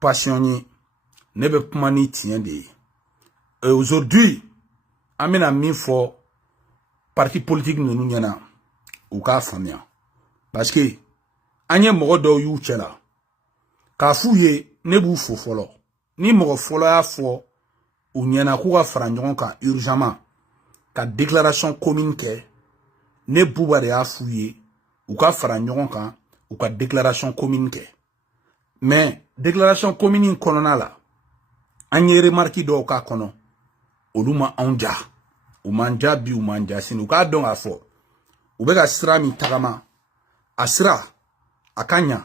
passionné, ne be pumani tien de. Et aujourd'hui, amena min fo parti politique nous nyana ou ka famia. Parce que anye mogo do yu chela. Ka fouye ne bou fo folo. Ni mogo folo ya fo ou nyana kou ka franjon ka urgemment ka déclaration commune ke ne bou ba ya fouye ou ka franjon ka ou ka déclaration commune ke. Mais déclaration commune kolona la anye remarki do ka kono oluma anja ou manja bi ou manja sin ou ka don afo ou be ka sira mi tagama asira akanya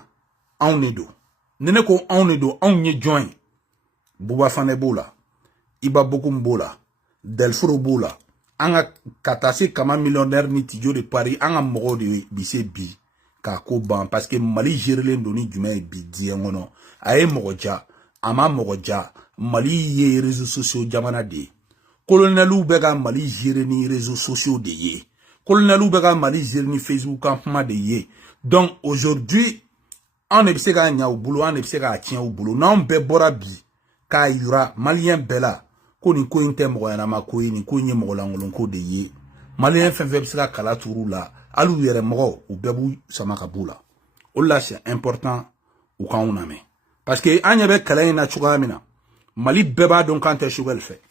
aunedo nene ko aunedo aunye join buba fane bola iba bokum bola delfuro bola anga katase kama millionnaire ni tijo de Paris anga mogo de bise bi ka ko ban parce que Mali gerelen doni jumay bi diengono aye mogoja ama mogoja Mali ye réseaux sociaux jamana de colonelu bega Mali gereni réseaux sociaux de ye colonelu bega Mali gereni Facebook campement de ye. Donc aujourd'hui on est sega nya au boulot on est sega tien au boulot non be bora bi ka yura malien bela ko ni ko inte mo yana ma ko ni ko nyi mo langolon ko de ye malien fenfe sega kala turu la alu yere mo ou bebu sama kabula ola c'est important ou quand on ame parce que anya be kala ina chuga mina Mali beba donc quand te chugel fait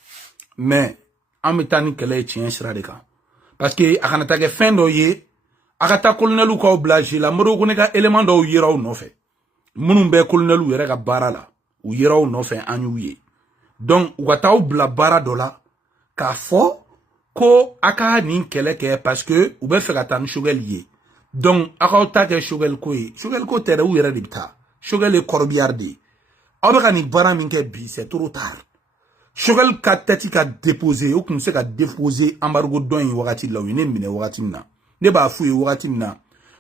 mais en mettant kala tien sira de kan parce que akanata ke fin do ye akata colonelu ko obligé la moro ko ne ka élément do yiraw no fe munun be colonelu yere ka bara la u yiraw no fe anyuye donc u ka taw bla bara do la ka fo ko aka ni kele ke parce que u be fe ka tan shugel ye donc aka ta ke shugel ko tere u yere dibta shugel e corbiardi oba ni bara min ke bi c'est trop tard shugel ka tati ka déposer ou kun se ka déposer embargo don yi wakati la wi ne mine wakati na ne ba fouye wakati na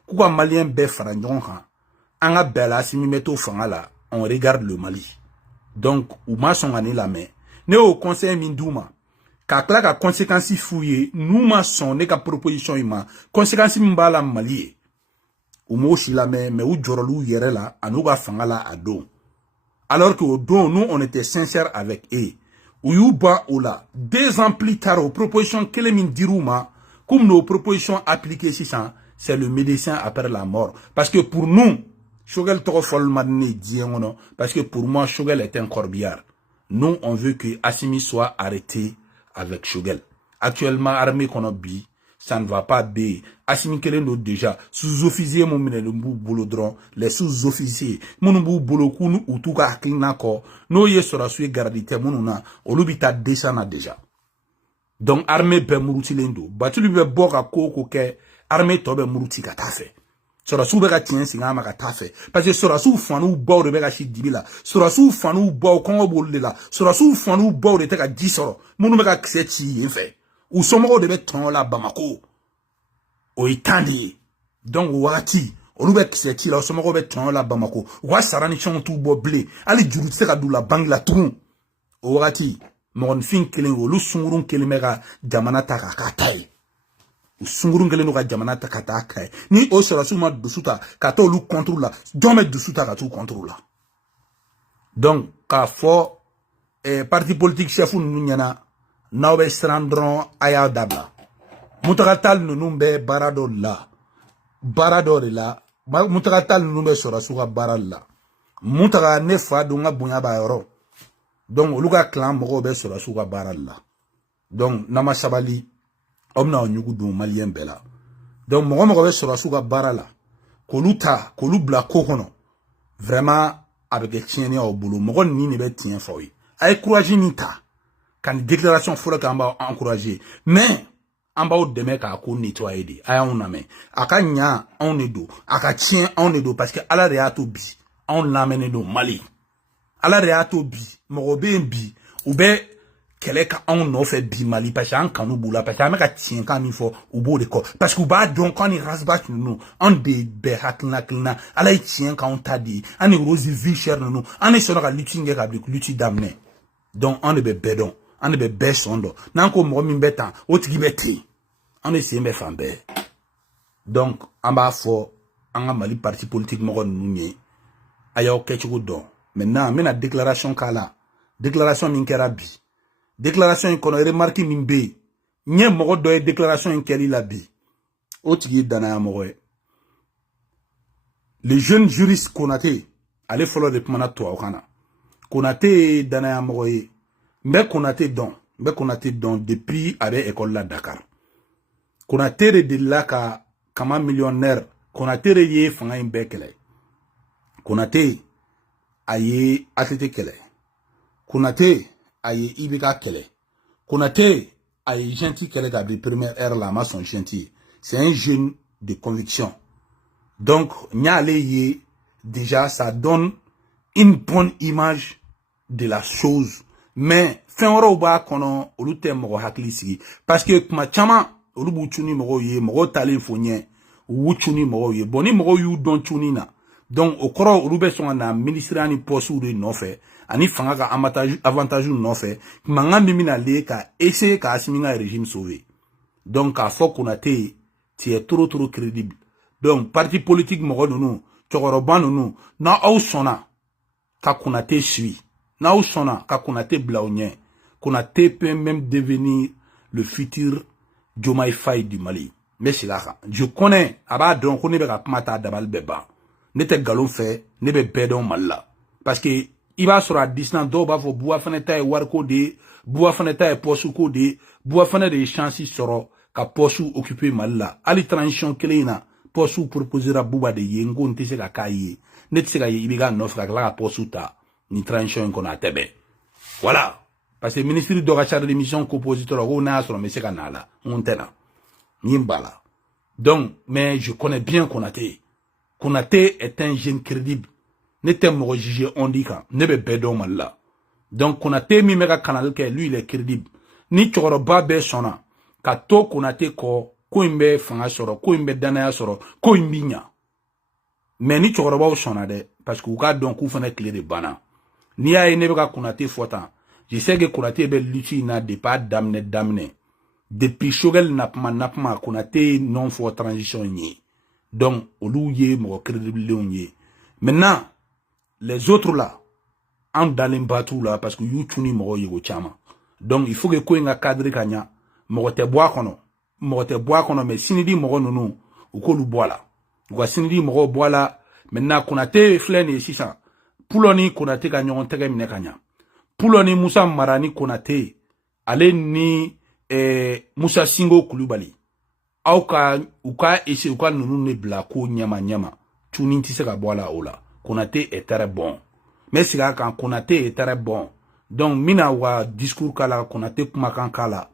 kuka malien be faranjon kan anga bela simi meto fangala on regarde le Mali donc ou ma son ani la mais ne au conseil mindouma ka kla ka conséquences fouye nous ma son ne ka proposition ima conséquences mbala Mali ou mo shi la mais ou jorolu yere la anuga fangala ado alors que au don nous on était sincères avec eux ou yuba ou là 2 ans plus tard aux propositions que les mindiruma comme nos propositions appliquées ici, c'est le médecin après la mort. Parce que pour nous, Shogel Torofol Madne Diengono, parce que pour moi, Shogel est un corbillard. Nous, on veut que Assimi soit arrêté avec Shogel. Actuellement, armée qu'on a bi, ça ne va pas bien. Assimi Keleno déjà, sous-officier, mon minelumbu boulodron, les sous-officiers, mon boulokunu ou tout cas, kinako, no ye sera sui gardite, monuna, olubita desana déjà. Donc armée be muruti lendo batulu be boka koko ke armée to be muruti ka tafe sora su be ka tien singa ma ka tafe parce que sora su fanu bo de be ka shi dibila sora su fanu bo kongo bolde la sora su fanu bo de te ka disoro munu be ka ksechi enfe ou somo de be ton la Bamako o itandi donc wati olu be ksechi la somo be ton la Bamako wa sarani chon tu bo blé ali juru te ka dula bangla tun o wati mon fin kelen olu sungurun kelimega jamana ta ka katai sungurun kelen ka jamana ta ka ta kai ni o sera suma dusuta ka to lu contrôle la jome dusuta ka tu contrôle la donc ka fo parti politique chef nu nyana nawe strandron aya dabla mutakatal nu numbe barado la mutakatal nu numbe sora suka baralla mutaka ne fa dunga bunya ba yoro donc oluga clan mogo be sura suga baralla donc nama sabali omna onyugu du malien bela donc mogo be sura suga baralla kolu bla kokono vraiment avec tieni au boulot mogo ni ne be tien foyi ay courage ni ta kan déclaration fola ka mba encourager mais amba o deme ka ko nettoyer de ay on ame aka nya on edo aka tien on edo parce que ala reato bi on l'amène do Mali ala reato bi mogobe bi ou be kele ka on no fait bi Mali parce que an kanu bula parce que ameka tien kan mi fo ou bo de ko parce que ba donc on rasbach nous on de be hakna ala tien kan on tadi an rose vie cher nous an so na lutinge ka luti damné donc on be bedon on be besondo nan ko mo mi betan o tigi beti on essaie me fambe donc en bas fo an Mali parti politique mo ko nunye ayaw kechugo don Maintenant, mais la déclaration kala, déclaration minkera bi. Déclaration qu'on a remarqué mimbe. Nye mogo doye déclaration inkeli la bi. Otigi dana mogoye. Les jeunes juristes Konaté, allez follow de pmana toi okana. Konaté dana mogoye. Mbe Konaté don depuis avec école la Dakar. Konaté de là kama millionnaire. Konaté ye fanga imbe kele. Konaté aye atete kele. Konaté aye ibika kele. Konaté aye gentil kele d'abri première ère là ma son gentil. C'est un jeune de conviction. Donc nyale déjà ça donne une bonne image de la chose. Mais fin woro ba kono olu te mogo hakili sigi parce que kuma chama olu bu chuni mogo ye mogo tali fonye wu chuni mogo ye boni mogo yu don chuni na. Donc au koro olu be son na ministre ni poste de no fait ani fanga ka avantage no fait manga mimi na le ka essayer ka asiminga régime sauver. Donc a faut qu'on a été tu es trop crédible. Donc parti politique mogo nunu chokoroban nunu na au sona ka Konaté suit. Na ou sona ka Konaté blaonien. Konaté peut même devenir le futur Diomaye Faye du Mali. Mais c'est là. Je connais aba donc on est mata dabal beba. N'était galon fait, ne be bedon malla. Parce que il va sur la distance do ba fo boa faneta e warko de boa faneta e posuko de boa faneta de chances soro ka posu occuper malla. Ali transition kelina posu proposera buba de yengo ntese ka kaye. N'était ka ibiga nof ka la posu ta ni transition qu'on a tebe. Voilà. Parce que le ministre de la charge de mission compositeur on a sur monsieur kanala on tena. Nimbala. Donc mais je connais bien Konaté. Konaté est un jeune crédible. N'était pas jugé on dit quand ne be bedon malla. Donc Konaté mi mega canal que lui il est crédible. Ni choroba be sona. Ka to Konaté ko imbe fanga soro ko imbe danaya soro ko imbinya. Mais ni choroba o sona de parce que uka donc ou fana clé de bana. Ni a ne be Konaté fotan. Je sais que Konaté be lutti na de pas damné. Depuis Shogel napma Konaté non for transition ni. Donc, Olouye, mon crédible Léonier. Maintenant, les autres là, en dans l'imbatou là, parce que you tuni mo yego chama. Donc, il faut que Koinga cadre kanya, mo te bois kono, mais sinidi mo nono, ou ko lu bois là. Ou sinidi mo bois là, maintenant, Konaté flen et 600. Pouloni Konaté kanyon tege mine kanya. Pouloni Moussa Marani Konaté, ale ni, Moussa Singo Koulibaly. Auka essayer uka nunu ne blako nyama tunin tise ka bola ola Konaté est très bon mais c'est quand Konaté est très bon donc mina wa discours kala Konaté kuma kan kala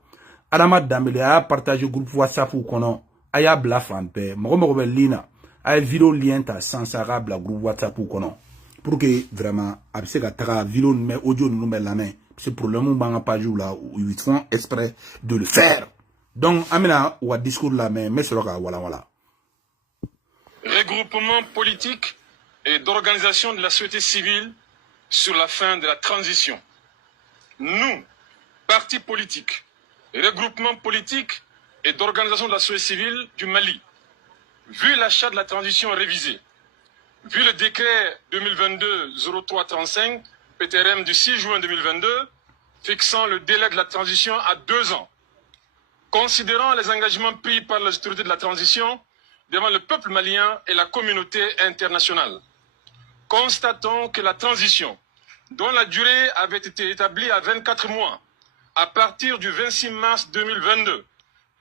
adama dambele a partager groupe WhatsApp ou kono aya bla fanpe mogo be lina ay vidéo lien ta sans arabe la groupe WhatsApp ou kono pour que vraiment abse ka taka vidéo mais audio nous met la main c'est problème banga page là où ils font exprès de le faire. Donc, amena ou discours là, mais voilà. Regroupement politique et d'organisation de la société civile sur la fin de la transition. Nous, partis politiques, regroupement politique et d'organisation de la société civile du Mali, vu l'achat de la transition révisée, vu le décret 2022-0335 PTRM du 6 juin 2022 fixant le délai de la transition à 2 ans, considérant les engagements pris par les autorités de la transition devant le peuple malien et la communauté internationale. Constatons que la transition, dont la durée avait été établie à 24 mois, à partir du 26 mars 2022,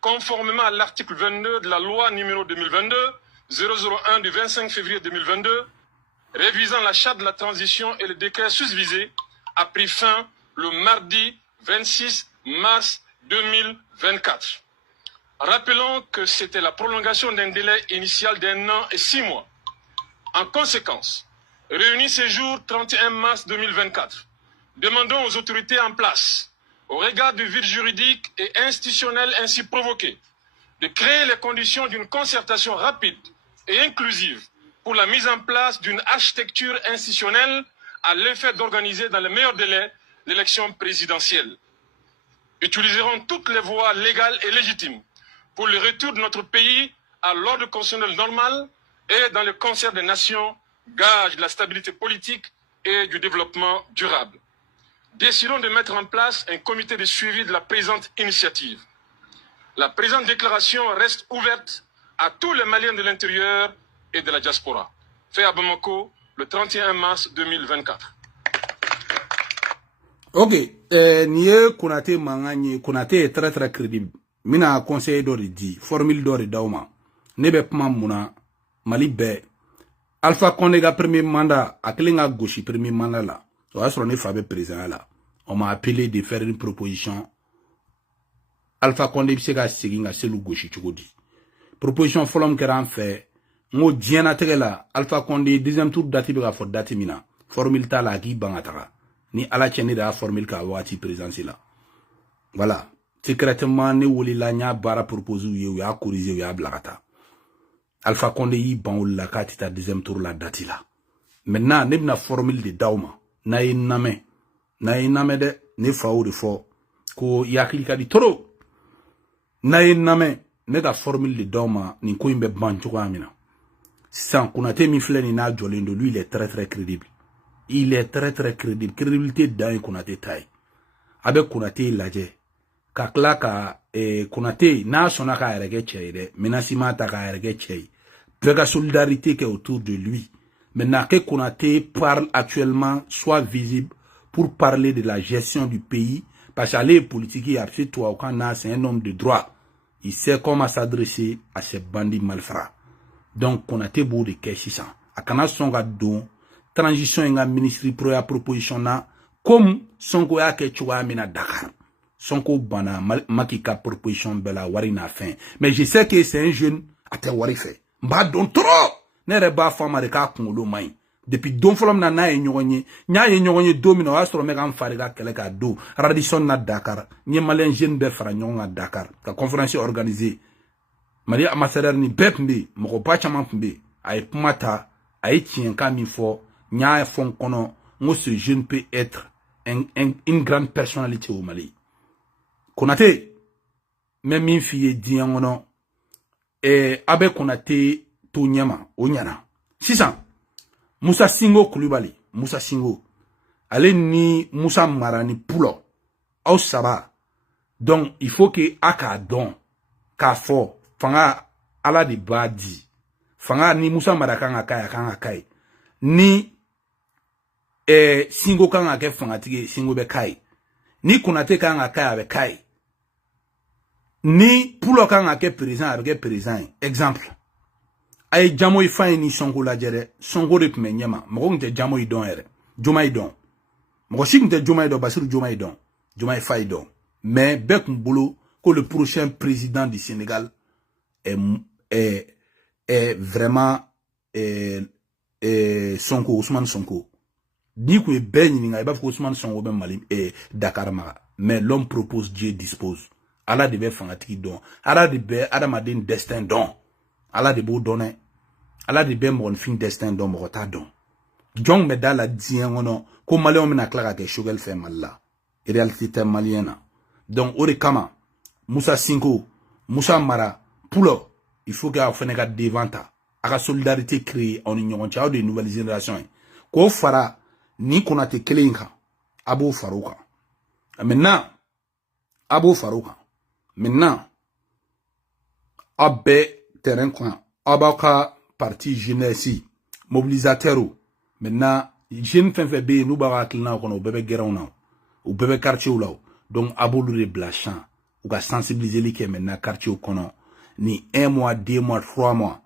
conformément à l'article 22 de la loi numéro 2022-001 du 25 février 2022, révisant la charte de la transition et le décret susvisé, a pris fin le mardi 26 mars 2024. Rappelons que c'était la prolongation d'un délai initial d'1 an et 6 mois. En conséquence, réunis ce jour 31 mars 2024, demandons aux autorités en place, au regard du vide juridique et institutionnel ainsi provoqué, de créer les conditions d'une concertation rapide et inclusive pour la mise en place d'une architecture institutionnelle à l'effet d'organiser dans les meilleurs délais l'élection présidentielle. Utiliserons toutes les voies légales et légitimes pour le retour de notre pays à l'ordre constitutionnel normal et dans le concert des nations, gage de la stabilité politique et du développement durable. Décidons de mettre en place un comité de suivi de la présente initiative. La présente déclaration reste ouverte à tous les Maliens de l'intérieur et de la diaspora. Fait à Bamako le 31 mars 2024. Ok, Nye Konate Manganye, Konate est très crédible. Mina conseil d'ori dit, formule d'ori dauma. Nebe pman mouna, Mali be. Alpha Condé ga premier mandat, Aklinga Gauchi premier mandat là. So a ne Fabé président là. On m'a appelé de faire une proposition. Alpha Condé bisega siginga selu Gauchi chukodi. Proposition folom keran fait. Ngo diena tegela Alpha Condé deuxième tour dati bega for dati mina. Formule ta la gi bangatara. Ni ala chene da formule ka wati présidentielle là. Voilà. Secrètement ne woli la nya bara propose ou ya corriger ya blagata. Alpha Condé yi ban la katita deuxième tour la dati là. Maintenant ne bina formule de dauma. Na iname de ne faou de fo ko yakli ka di toro. Na iname ne da formule de dauma ni ko imbe ban choko amina. Sans Konate Mifle ni na jolendo, lui il est très crédible. Il est très crédible. Crédibilité dans Konate taille. Avec Konate laje. Kakla ka Konate na sona ka erege cheye. Menasima ta ka erege cheye. Vega solidarité qui est autour de lui. Maintenant que Konate parle actuellement, soit visible pour parler de la gestion du pays. Parce que les politiques, c'est un homme de droit. Il sait comment s'adresser à ces bandits malfrats. Donc, Konate beau de Keshisa. A kana songa don, transition en ministry pro ya proposition na, comme sonko ya ke chouwa mina Dakar. Sonko bana, makika proposition bela wari na fin. Mais je sais que c'est un jeune, a te wari fait. Mba don trop! Nere ba fama de ka kongolo main. Depuis don folom na na nyonye, nya nyonye domino astro mega mfariga keleka do. Radisson na Dakar. Nye malen jeune be fra nyonga Dakar. Ka conférence organisée. Mali ambassadeur ni bepmbe moko pa chama pmbe ay pumata ay tien kami fo nya fon kono ngo ce jeune peut être une grande personnalité au Mali. Konate même min fille diangono abe Konate to nyama o nyana. Sisan Moussa Singo Koulibaly, Moussa Singo ale ni Moussa Marani Poulo au saba. Donc il faut que aka don ka fo fanga ala di badi fanga ni Moussa Marakanga kaya kai ni Singo kanga ke fanga tige Singo be kai ni Konate kanga kaya be kai ni Poulo kanga ke président avec président. Exemple ay jamo ifay ni Sonko la jere Sonko rep menyama mo ngte jamo idon ere joma idon mo shingte joma idon Bassirou joma idon joma ifay idon mais bek mbolo que le prochain président du Sénégal est vraiment Sonko, Ousmane Sonko. Dit que ben il n'y Ousmane Sonko ben Mali Dakar Mara. Mais l'homme propose, Dieu dispose. Allah devait fanatique don. Allah devait Adamadine destin don. Allah de beau donner. Allah devait mon fin destin don morota don. Jong me da la dien ono ko Malien me na klara ke shogel fait mal là. Réalité malienne. Donc ore kama Moussa Sinko, Moussa Mara Poulo, il faut qu'il y ait un devanta, la solidarité créée en union de nouvelles générations. Ko fara ni Konate kelenka, abo farouka. Maintenant, abo farouka. Maintenant, abe terrain coin, abaka parti jeunesse, mobilisateur. Maintenant, jeune fait bé nous barak là kono bébé guéron ou bébé quartier là. Donc abo le blachant, ou ka sensibiliser les qui maintenant quartier kono. Ni 1 mois, 2 mois, 3 mois.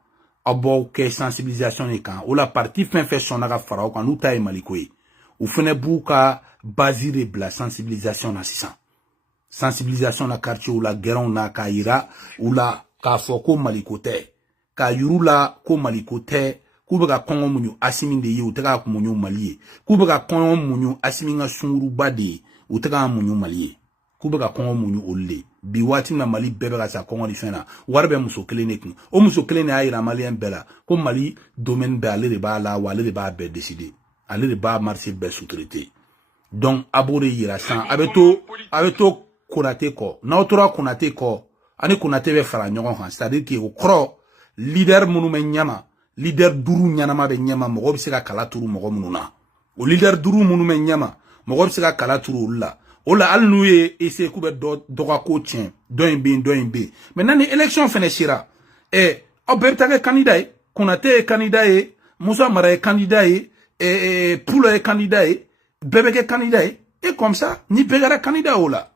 Abo ke sensibilisation ni kan. Ou la partie fin fait son aga fara ou kan ou taille malikwe. Ou fene bouka basire bla sensibilisation na 600. Sensibilisation na quartier ou la guéron na ka ira ou la ka foko malikote. Ka yuru la ko malikote. Kubeka kongo munyu asiminde ye utaka kumunyu malie. Kubeka kongo munyu asiminga sunguru bade utaka munyu malie. Kubeka kongo munyu ole. Bi wati na Mali bebe ka sa kongo ni fena warbe muso kele kun o muso kele ne ayira malien bela ko Mali domaine be ale de ba la wale de ba be décider ale de ba marché be sous-traité. Donc abore yira san abeto Konate ko na otora Konate ko ani Konate be fara nyogon han c'est-à-dire que o kro leader munu me nyama leader duru nyana ma be nyama mo be se ka kala turu mo mununa o leader duru munu men nyama mo se ka kala turu la o la al nou ye essayer ku be do ka ko tien do en be maintenant ni élection fene sira o be ta candidat Konaté est candidat Moussa Mara est candidat Poula est candidat Bébé est candidat et comme ça ni pegara candidat là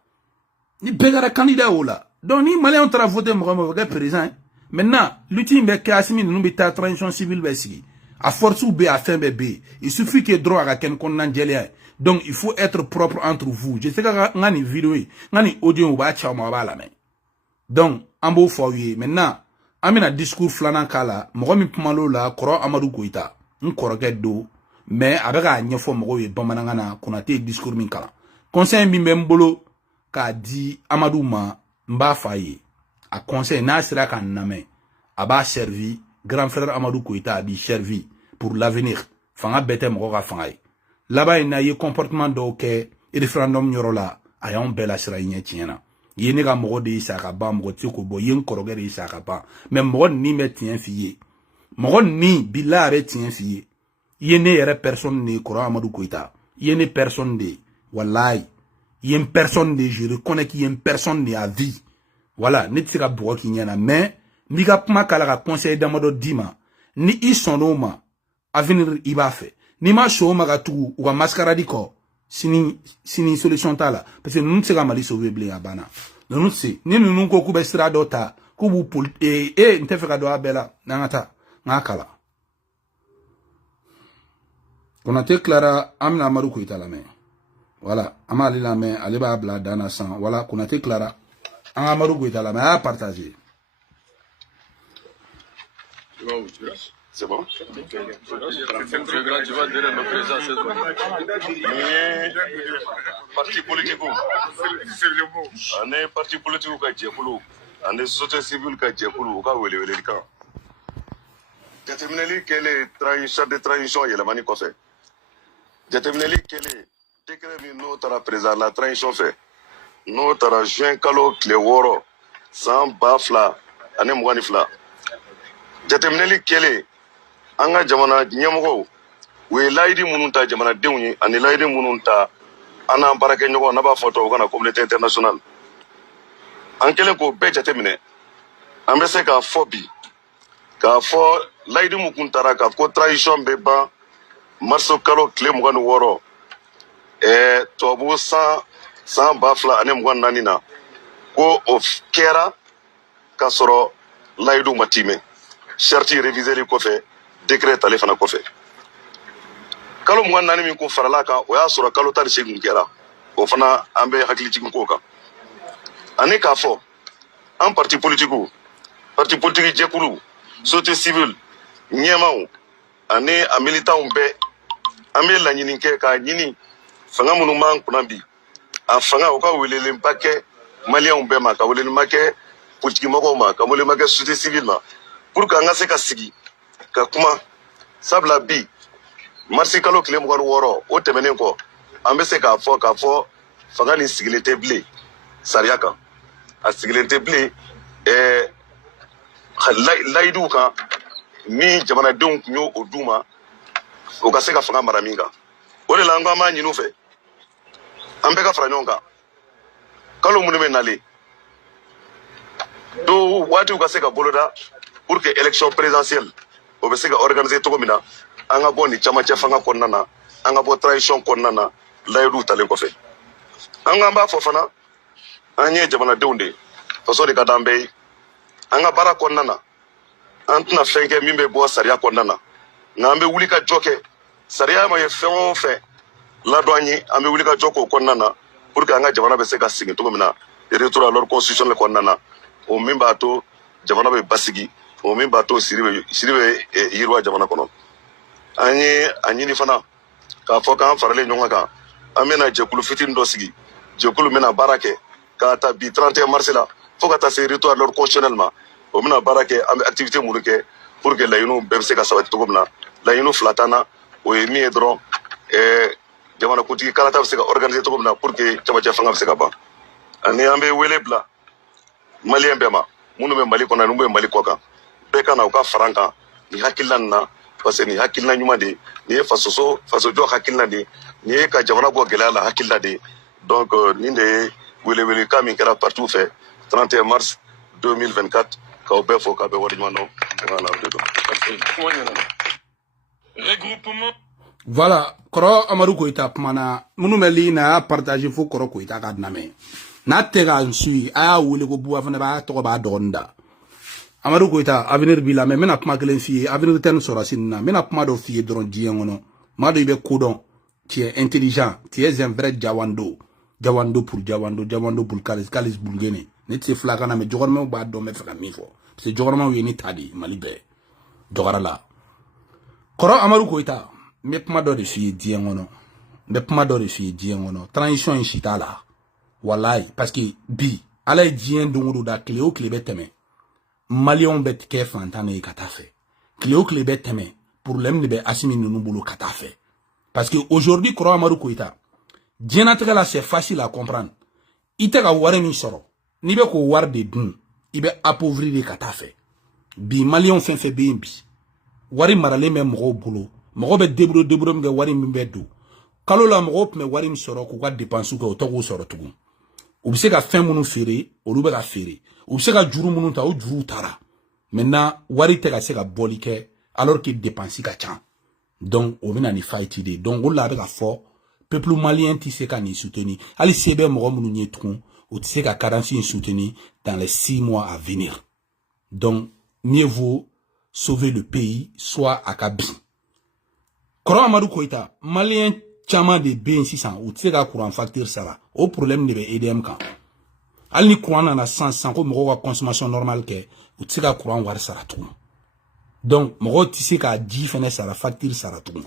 donc ni malais on tra voter mo président maintenant l'ultime be kasimi nous be ta transition civile be sigi à force ou be à fin be il suffit que droit à ken kon nan jeli donc il faut être propre entre vous je sais que ngani vidéo ngani audio ba chama ba la main donc ambo foyer maintenant amina discours flanan kala mogo mi pumalo la koro Amadou Koita nkoroke do mais abeka nyefo mogo ye bamananga na Konaté discours min kala conseil mi mbolo ka di Amadou ma mba faye a conseil na sera kan name aba servi grand frère Amadou Koita a bi servi pour l'avenir fanga bete mogo ka fanga là-bas il na ye comportement do ke référendum nyorola ayon bela sera nye tiena yene ga mogo de isaka ba mogo tiko bo yen koroge de isaka ba mais mogo ni metien fiye mogo ni bilare tien fiye yene yere personne ne koro Amadou Koita yene personne de wallahi yen personne de je reconnais qu'il y a une personne de à vie voilà ne tira bogo ki nyana mais mi ga kuma kala ga conseil d'Amadou Dima ni isonoma avenir iba fait ni ma show ma ga tu ou ga mascaradi ko sini solution ta la parce que nous sera mali sauver blé abana nous c'est ni nous ko ku be sira dota ku bu pol nte fe ga do abela nangata ngakala Konaté Clara amna Amadou Koita la main voilà amali la main ale ba bla dana san voilà Konaté Clara Amadou Koita la main à partager c'est bon? Tu vas dire le président parti politique on est parti politique ka jekulu on est société civile ka jekulu ka wele kan jateminɛli kɛlen charte de transition yɛlɛmani kɔfɛ jateminɛli kɛlen décret min n'o taara président la transition fɛ n'o taara juin kalo tile 6 san 2022 jateminɛli kɛlen an ka jamana ɲɛmɔgɔw u ye layidi minnu ta jamanadenw ye ani layidi minnu ta an n'an baarakɛɲɔgɔn n'a b'a fɔ tubabu kan na communauté internationale an kɛlen k'o bɛɛ jateminɛ an bɛ se k'a fɔ bi k'a fɔ layidi min kun taara k'a fɔ ko transition bɛ ban mars kalo tile 26 tubabu san 2024 na ko o kɛra k'a sɔrɔ layidiw ma timɛ charte réviseli kɔfɛ décret tali fana kɔfɛ kalo 24 min kun farala kan o y'a sɔrɔ kalo 18 kɛra o fana an bɛ hakili jigin ko kan ani k'a fɔ an parti politique jɛkulu société civile ɲɛmaw ani a militants bɛɛ an bɛ laɲini kɛ k'a ɲini fanga minnu b'an kunna bi a fanga o ka welelenba kɛ maliyɛnw bɛɛ ma ka welelenba kɛ politique mɔgɔw ma ka welelenba kɛ société civile ma pour que an ka se ka sigi ka kuma sabula bi marsi kalo tile 26 o tɛmɛnen kɔ an bɛ se k'a fɔ fanga nin sigilen tɛ bilen sariya kan a sigilen tɛ bilen layidiw kan ni jamanadenw tun y'o d'u ma o ka se ka fanga mara min kan o de la an ko an b'a ɲini u fɛ an bɛɛ ka fara ɲɔgɔn kan kalo minnu bɛ nalen do waatiw ka se ka boloda pour que élection présidentielle o bɛ se ka organiser cogo min na an ka bɔ nin camancɛ fanga kɔnɔna na an ka bɔ transition kɔnɔna na layidiw talen kɔfɛ an k'an b'a fɔ fana an ye jamanadenw de faso de ka d'an bɛɛ ye an ka baara kɔnɔna na an tɛna fɛn kɛ min bɛ bɔ sariya kɔnɔna na nka an bɛ wuli ka jɔ kɛ sariya ma ye fɛn o fɛn ladon an ye an bɛ wuli ka jɔ k'o kɔnɔna na pour que an ka jamana bɛ se ka sigi cogo min na retour à l'ordre constitutionnel kɔnɔna na o min b'a to jamana bɛ basigi o min b'a to siri bɛ yiriwa jamana kɔnɔ an ye a ɲini fana k'a fɔ k'an faralen ɲɔgɔn kan an bɛna jɛkulu fitinin dɔ sigi jɛkulu bɛna baara kɛ k'a ta bi 31 mars la fo ka taa se retour à l'ordre constitutionnel ma o bɛna baara kɛ an bɛ activité minnu kɛ pour que laɲiniw bɛɛ bɛ se ka sabati cogo min na laɲiniw fila tan na o ye min ye dɔrɔn jamanakuntigi kalata bɛ se ka organiser cogo min na pour que camancɛ fanga bɛ se ka ban ani an bɛ wele bila maliyɛn bɛɛ ma minnu bɛ mali kɔnɔ ani minnu bɛ mali kɔ kan bɛɛ ka na u ka fara an kan nin hakilina nin na parce que ni hakilina ɲuman de ni ye faso jɔ hakilina de ni ye ka jamana bɔ gɛlɛya la hakilina de donc nin de ye welewelekan min kɛra partout fɛ 31 mars 2024 k'aw bɛɛ fo k'a bɛɛ waleɲuman dɔn voilà o de don. Regroupement. Voilà, Koro Amadou Koita Pmana, Mounoumeli n'a partagé faux Koro Koita Kadname. N'a tega nsui, a ou le gobu avanaba, toba donda. Amadou Koita, avenir bila, mais mena pma fille, avenir ten sorasina, mena pma do fille dron diangono. Mado ibe koudon, tu es intelligent, tu es un vrai Jawando. Jawando pour Kalis Bulgene. Net se flagana, mais Jorma ou bad me fait mifo. C'est Jorma ou yeni tadi, malibé. Jorala. Koro Amadou Koita. Me pma do de fille diengono. Me pma do de fille diengono. Transition in chitala. Wallahi. Parce que, bi, ala dien dungu da Cléo Clébé teme. Malion bet ke fantane y katafe. Cléo Clébé teme. Pour l'emnebe asimi nounoubulu katafe. Parce que aujourd'hui, Koro Amadou Koita. Dienatre là, c'est facile à comprendre. Ite ka ware mi soro. Nibe ko war de dun. Ibe appauvri de katafe. Bi, Malion fait bi. Wari marale me mro boulot. Mogo be debro mge wari mbedu. Kalo la mogo me wari msoro kuka depansu ke otogo soro tugu. Ubise ka fin munu fere, olube ka fere. Ubise ka juru munu ta o juru tara. Maintenant, wari te ka se ka boli ke, alors que dépensi ka chan. Donc, o mena ni fight ide. Donc, o la be ka fo, peuple malien ti se ka ni soutenu. Ali sebe mogo munu nye tukun, ou ti se ka karansi soutenu dans les 6 mois à venir. Donc, mieux vaut sauver le pays, soit à Kabi. Koro Amadou Koita, Malien chama de ben 600 ou tsega courant facture sara. Au problème de EDM kan. Al ni courant na 100 ko mogo wa consommation normale ke ou tsega courant war sara tout. Donc mogo tisse ka di fene sara facture sara tout.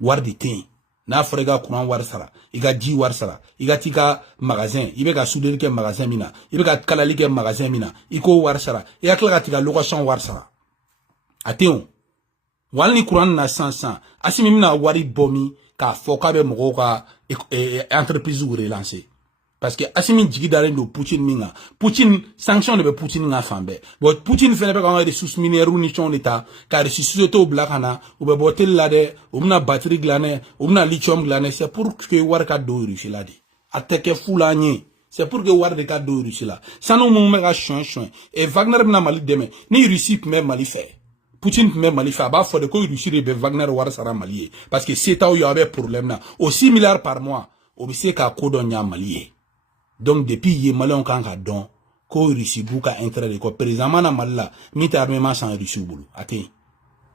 War de tin. Na frega courant war sara. Iga di war sara. Iga tika magasin, ibe ka soudeur ke magasin mina. Ibe ka kalali ke magasin mina. Iko war sara. Iga kla tika location war sara. Ateo. Walni Kuran na 100 asimi mina wari bomi ka foka be mogo ka entreprise ou relancer parce que asimi jigi dalen do Poutine minga Poutine sanction de be Poutine nga fambe but Poutine fait be ka ressources minières ni chon l'état ka ressources to blakana ou be botel la de ou na batterie glané ou na lithium glané c'est pour que war ka do russe la di ateke fulanye c'est pour que war de ka do russe la sanu mo me ka chon et Wagner na Mali demain ni Russie même Mali fait Poutine même Mali fait ba fo de ko Russie be Wagner war sara Mali parce que c'est ta yo avait problème na au 6 milliards par mois o bise ka kodo nya Mali donc depuis ye Mali on kan ka don ko Russie buka intérêt de ko président na Mali mi ta armement sans Russie bulu até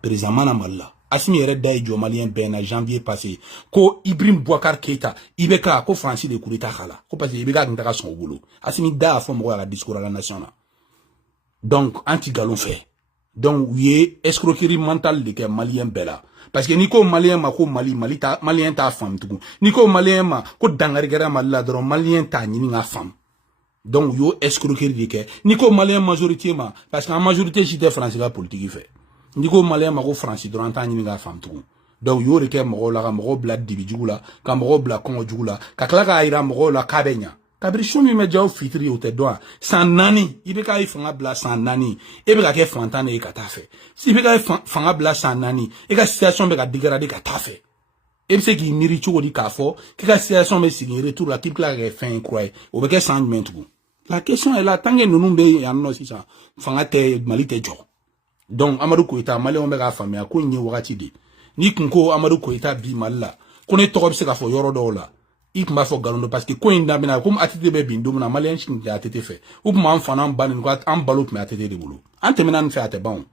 président na Mali asimi yere dai jo malien ben en janvier passé ko Ibrahim Boubacar Keita ibeka ko Francis de coup d'état kala ko parce que ibeka ndaka son bulu asimi da fo mo la discours à la nation là donc anti galon fait. Donc, oui, escroquerie mentale de que malien bella. Parce que Nico malien ma ko malien ta femme tout. Nico malien ma ko dangarigara malila dron malien ta ni nga femme. Donc, yo escroquerie de que Nico malien majorité ma parce qu'en majorité j'étais français la politique fait. Nico malien ma ko français dron ta ni nga femme tout. Donc, yo reke mo la mo bla dibijula, ka mo bla kongo jula, ka kla ka ira mo la kabenya. Kabri choumi me jaw fitri ou te doa. San nani, ibe ka fanga bla san nani. Ebe ka ke fantane e kata fe. Si ibe ka fanga bla san nani, e ka situation be ka dégradé kata fe. Ebe se ki miri chou di ka fo, ke ka situation be si retour la kip la ke fin croy. Ou be ke sentiment tout. La question est là, tangue nous be yanno si ça. Fanga te Mali te jo. Donc Amadou Koita Mali on be ka famia ko nyi wakati di. Ni kunko Amadou Koita bi Malla. Kone torob se ka fo yoro do la. Ik m'a fait galondo parce que quand il n'a pas comme attité be bindu na malien chine a été fait ou m'en fanan ban ko en balot mais attité de boulot en terminant fait à bon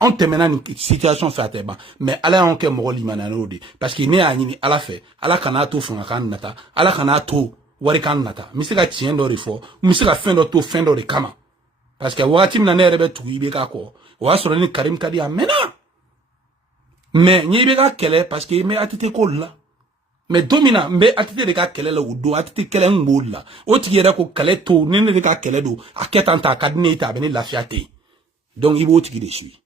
en terminant une situation fait à bon mais ala on ke mo limana no de parce que ne anyi ala fait ala kana to fanga kan nata ala kana to wari kan nata mi se ka tien do refo mi se ka fin do to fin do de kama parce que wakati mina ne rebe tu ibe ka ko wa so ni Karim Kadi amena mais ni ibe ka kele parce que me attité ko là. Mais domina mbe atite de ka kele la wudo atite kele ngola o tigere ko kele to nene de ka kele do aketanta kadine ita bene lafiate donc ibo tigide sui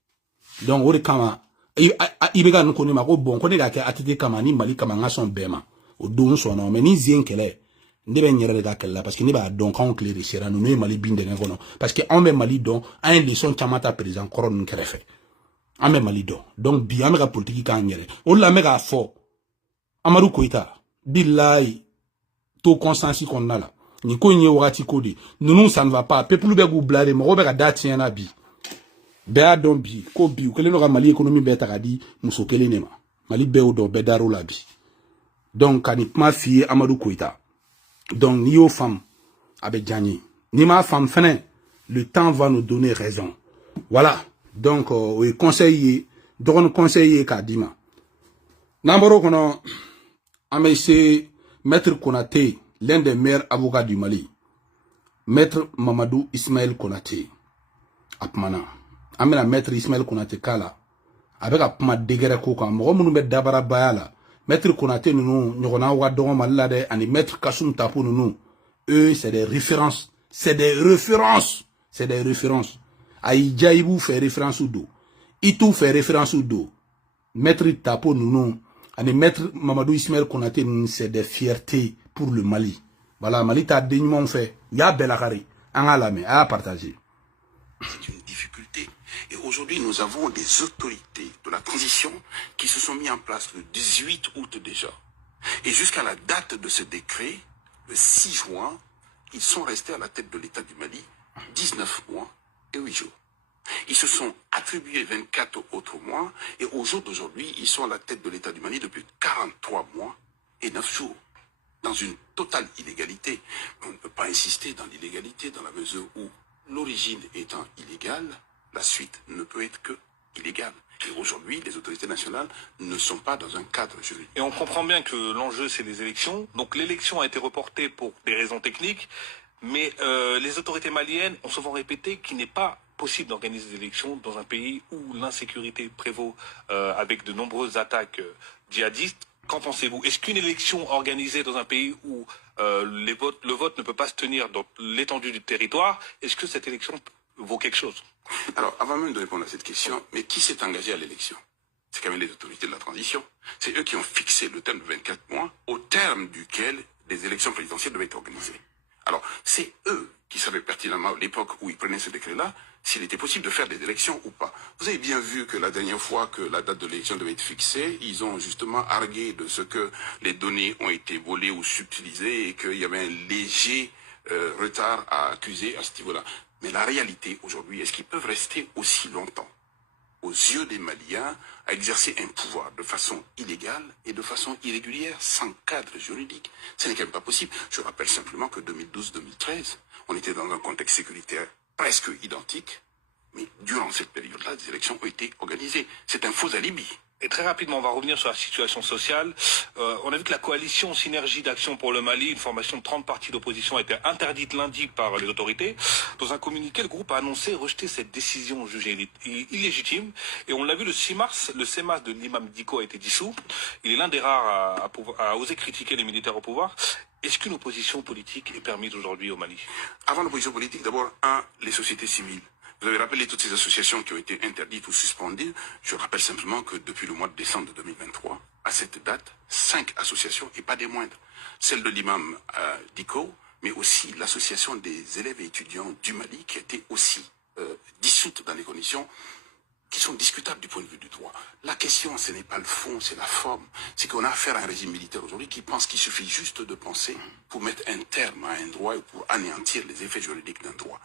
donc ori kama ibe ga nko ni mako bon ko ne ga ke atite kama ni Mali kama ngason bema o do so no mais ni zien kele ndebe nyere de ka kele parce que ni ba donc on clé de sera no Mali binde ne kono parce que on me Mali don un leçon chamata président koron krefe ame Mali do donc bi ame ka politique ka nyere o la me ka fo Amadou Koita billahi to consensus qu'on a là ni ko nye wakati ko de nous ça ne va pas peuple be go blare mo be ka datien na bi be a don bi ko bi ko le no ka Mali économie be ta ka di muso kele ne ma Mali be o do be daro la bi donc kan ma fille Amadou Koita donc ni aux femmes avec Djani ni ma femme fene le temps va nous donner raison voilà donc conseiller don conseiller ka dima nambaro kono amese maître Konaté l'un des meilleurs avocats du Mali maître Mamadou Ismaël Konaté apmana amena maître Ismaël Konaté kala avec apma degere ko ko mo munu be dabara bayala maître Konaté nous nyogona wa dongo malila de ani maître Kassoum Tapo nous eux c'est des références Aïe Jaibou fait référence au dos Itou fait référence au dos maître Tapo nous ani maître Mamadou Ismaël Konaté c'est des fiertés pour le Mali voilà Mali t'a dignement fait ya belakari anga la mais à partager. C'est une difficulté. Et aujourd'hui, nous avons des autorités de la transition qui se sont mis en place le 18 août déjà. Et jusqu'à la date de ce décret, le 6 juin, ils sont restés à la tête de l'État du Mali 19 mois et 8 jours. Ils se sont attribués 24 autres mois et au jour d'aujourd'hui, ils sont à la tête de l'État du Mali depuis 43 mois et 9 jours. Dans une totale illégalité. On ne peut pas insister dans l'illégalité dans la mesure où l'origine étant illégale, la suite ne peut être que illégale. Et aujourd'hui, les autorités nationales ne sont pas dans un cadre juridique. Et on comprend bien que l'enjeu, c'est les élections. Donc l'élection a été reportée pour des raisons techniques, mais les autorités maliennes ont souvent répété qu'il n'est pas possible d'organiser des élections dans un pays où l'insécurité prévaut avec de nombreuses attaques djihadistes. Qu'en pensez-vous? Est-ce qu'une élection organisée dans un pays où le vote ne peut pas se tenir dans l'étendue du territoire, est-ce que cette élection vaut quelque chose? Alors, avant même de répondre à cette question, mais qui s'est engagé à l'élection? C'est quand même les autorités de la transition. C'est eux qui ont fixé le terme de 24 mois, au terme duquel des élections présidentielles devaient être organisées. Alors, c'est eux qui savaient pertinemment à l'époque où ils prenaient ce décret-là, s'il était possible de faire des élections ou pas. Vous avez bien vu que la dernière fois que la date de l'élection devait être fixée, ils ont justement argué de ce que les données ont été volées ou subtilisées et qu'il y avait un léger retard à accuser à ce niveau-là. Mais la réalité aujourd'hui, est-ce qu'ils peuvent rester aussi longtemps aux yeux des Maliens à exercer un pouvoir de façon illégale et de façon irrégulière, sans cadre juridique? Ce n'est quand même pas possible. Je rappelle simplement que 2012-2013, on était dans un contexte sécuritaire presque identique, mais durant cette période-là, des élections ont été organisées. C'est un faux alibi. Et très rapidement, on va revenir sur la situation sociale. On a vu que la coalition Synergie d'Action pour le Mali, une formation de 30 partis d'opposition, a été interdite lundi par les autorités. Dans un communiqué, le groupe a annoncé rejeter cette décision jugée illégitime. Et on l'a vu le 6 mars, le CEMAS de l'imam Diko a été dissous. Il est l'un des rares à oser critiquer les militaires au pouvoir. Est-ce qu'une opposition politique est permise aujourd'hui au Mali? Avant l'opposition politique, d'abord, les sociétés civiles. Vous avez rappelé toutes ces associations qui ont été interdites ou suspendues. Je rappelle simplement que depuis le mois de décembre 2023, à cette date, 5 associations, et pas des moindres. Celle de l'imam Diko, mais aussi l'association des élèves et étudiants du Mali, qui a été aussi dissoute dans des conditions qui sont discutables du point de vue du droit. La question, ce n'est pas le fond, c'est la forme. C'est qu'on a affaire à un régime militaire aujourd'hui qui pense qu'il suffit juste de penser pour mettre un terme à un droit et pour anéantir les effets juridiques d'un droit.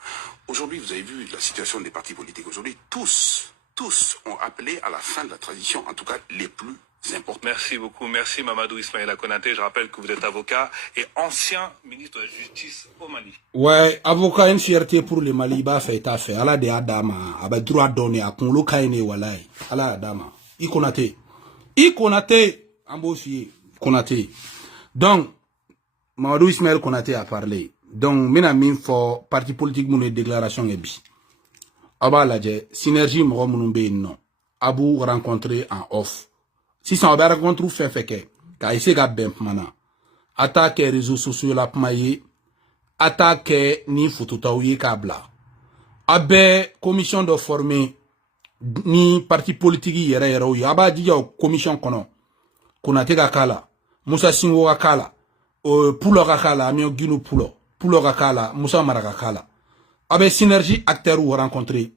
Aujourd'hui, vous avez vu la situation des partis politiques. Aujourd'hui, tous ont appelé à la fin de la transition, en tout cas les plus importants. Merci beaucoup. Merci Mamadou Ismaël Konaté. Je rappelle que vous êtes avocat et ancien ministre de la Justice au Mali. Ouais, avocat, une fierté pour le Mali, bah, fait ta fait. Allah de Adama, avec droit donné à Konlo Kaine Walai. Allah Adama. I Konaté, Ambofi, Konaté. Donc, Mamadou Ismaël Konaté a parlé. Donc, mina min fo parti politique moun déclaration ebi. Aba laje, synergie mro moun be non. Abou rencontré en off. Si ça va rencontrer fait que ka essayer ga ben mana. Attaque réseaux sociaux la pmaye. Attaque ni photo taouye kabla. Abe commission de former ni parti politique yere yere oyi. Aba di ya commission kono. Konaté ga kala. Musa Singo ga kala. Pulo ga kala, Amio Gino Pulo ga kala, Musa Mara ga kala. Abe synergie acteur ou rencontré.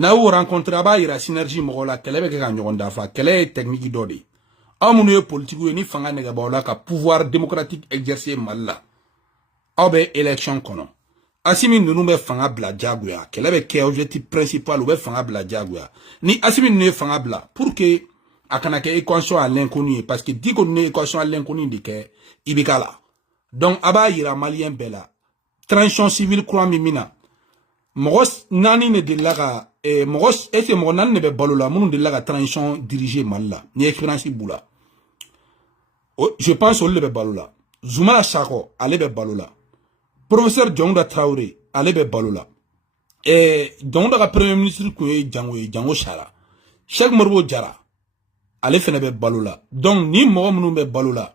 na ou rencontre aba ira synergie mo la kele be ka nyogon dafa kele technique dodi amunu politique ni fanga nega ba ka pouvoir démocratique exercer malla obe élection kono asimi nunu be fanga bla jaguya kele be ke objectif principal ou be fanga bla jaguya ni asimi ne fanga bla pour que akana ke équation à l'inconnu parce que dit qu'on est équation à l'inconnu de ke ibikala donc aba ira malien bela transition civile croix mimina mogos nani ne de laga mogos ese mo nan ne be balola munu de laga transition diriger malla ni expérience bula je pense au le be balola Zoumana Chako ale be balola professeur Djonda Traoré ale be balola Djonda premier ministre ko Django Chara Cheikh Morbo Jara ale fene be balola donc ni mo munu be balola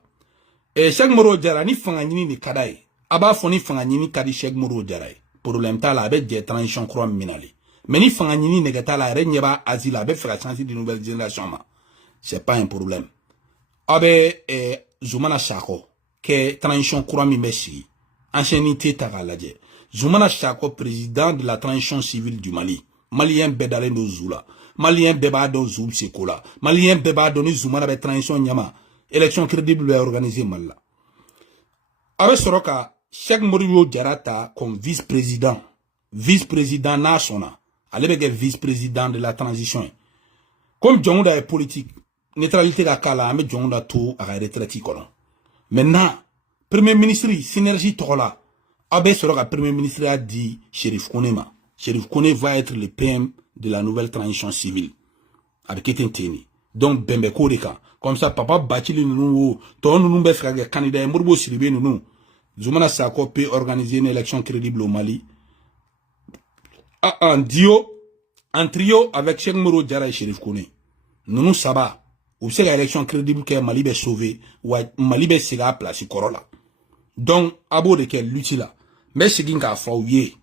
Cheikh Morbo Jara ni fanga nyini ni kadai aba foni fanga nyini kadi Cheikh Morbo Jara problème ta la be je transition croix minali mais ni fanga nyini negata la re nyeba asile be faire changer de nouvelle génération ma c'est pas un problème abe Zoumana Chako que transition croix mi messi ancienneté tagalaje Zoumana Chako président de la transition civile du Mali malien bedale no zula malien beba do zoul sekola malien beba do ni Zoumana be transition nyama élection crédible organisée malla abe soroka Cheikh Moribo Jarata comme vice-président national allez be vice-président de la transition comme Djonda est politique neutralité la kala ame Djonda tout à retraite kono maintenant premier ministre synergie tola abe soroka premier ministre a dit Chérif Kone va être le PM de la nouvelle transition civile avec Etenteni donc Bembe Kodeka comme ça papa Bachili nous ton nous be frère candidat Moribo Siribe nous Zoumana Chako peut organiser une élection crédible au Mali en trio avec Cheikh Moro Diarra et Chérif Kone. Nous savons où c'est l'élection crédible que Mali va sauver ou Mali va se placer Corolla. Donc, abo de quel l'utile mais c'est qu'il a fait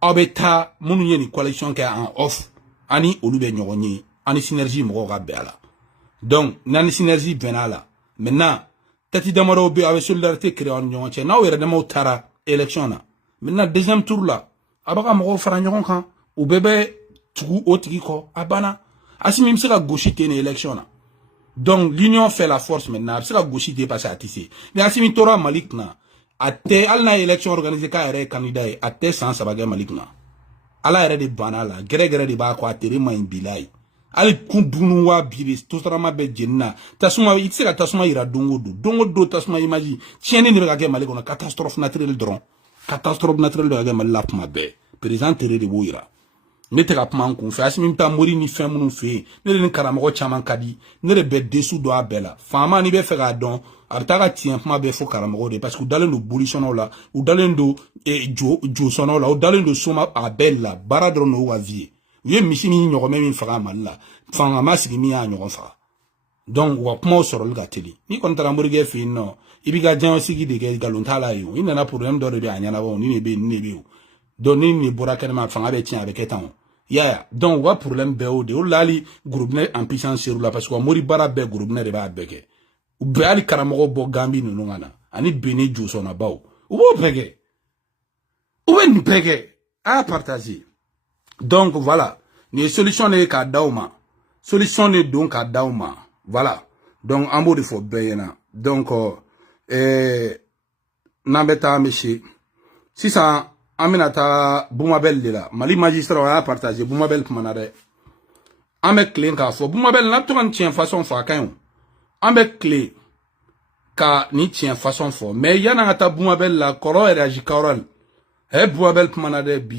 abeta mounouye ni coalition qui est en off ani olube nyogoni ani synergie mo rabela. Donc, nani synergie venala. Maintenant tati damaro be avec solidarité créé en union tiens na wera dama tara élection na maintenant deuxième tour là abaka mo fara nyon kan ou bébé tugu otiki ko abana asimi msika gauche té élection na donc l'union fait la force maintenant msika gauche té passer à tisser mais asimi tora malik na até alna élection organisée ka ere candidat até sans sabaga malik na ala ere de banala gere de ba ko ateri ma imbilai ali kundunu wa biri tosarama be jenna tasuma itse tasuma ira dongo do tasuma imagi tieni ni be mali kono catastrophe naturelle dron catastrophe naturelle de ga mali lapma be président tere de boira mete ka pman kun fa asimi mta mori ni fin munu fe ne ni karamo chaman kadi ne le be desu do abela fama ni be fe ga don abtaka tien pma be fo karamo de parce que dans le bolition là ou dans le jo sono là ou dans le soma abela baradro no wa vie ye misimi nyoko memi faga malla fanga masigi mi ya nyoko faga donc wa kuma soro le gateli ni kon tara mburige fi no ibiga jan sigi de ga lontala yo ina na problème do de anya na bo ni ne be do ni ni boraka ma fanga be tien avec etan ya donc wa problème be o de o lali groupe ne en puissance sur la parce que mori bara be groupe ne de ba beke u be ali karamo bo gambi no ngana ani beni juso na bawo u bo beke u ben beke à partager. Donc voilà, les solutions n'est qu'à dauma. Solution n'est donc à dauma. Voilà. Donc en mot de faut bien. Donc n'embêta monsieur. Si ça amenata Boumabel de là, Mali magistrat a partagé Boumabel manade. Avec clé ka fo Boumabel n'a pas tient façon fa kan. Avec clé ka ni tient façon fo. Mais yana ata Boumabel la koro réagi koral. Boumabel manade bi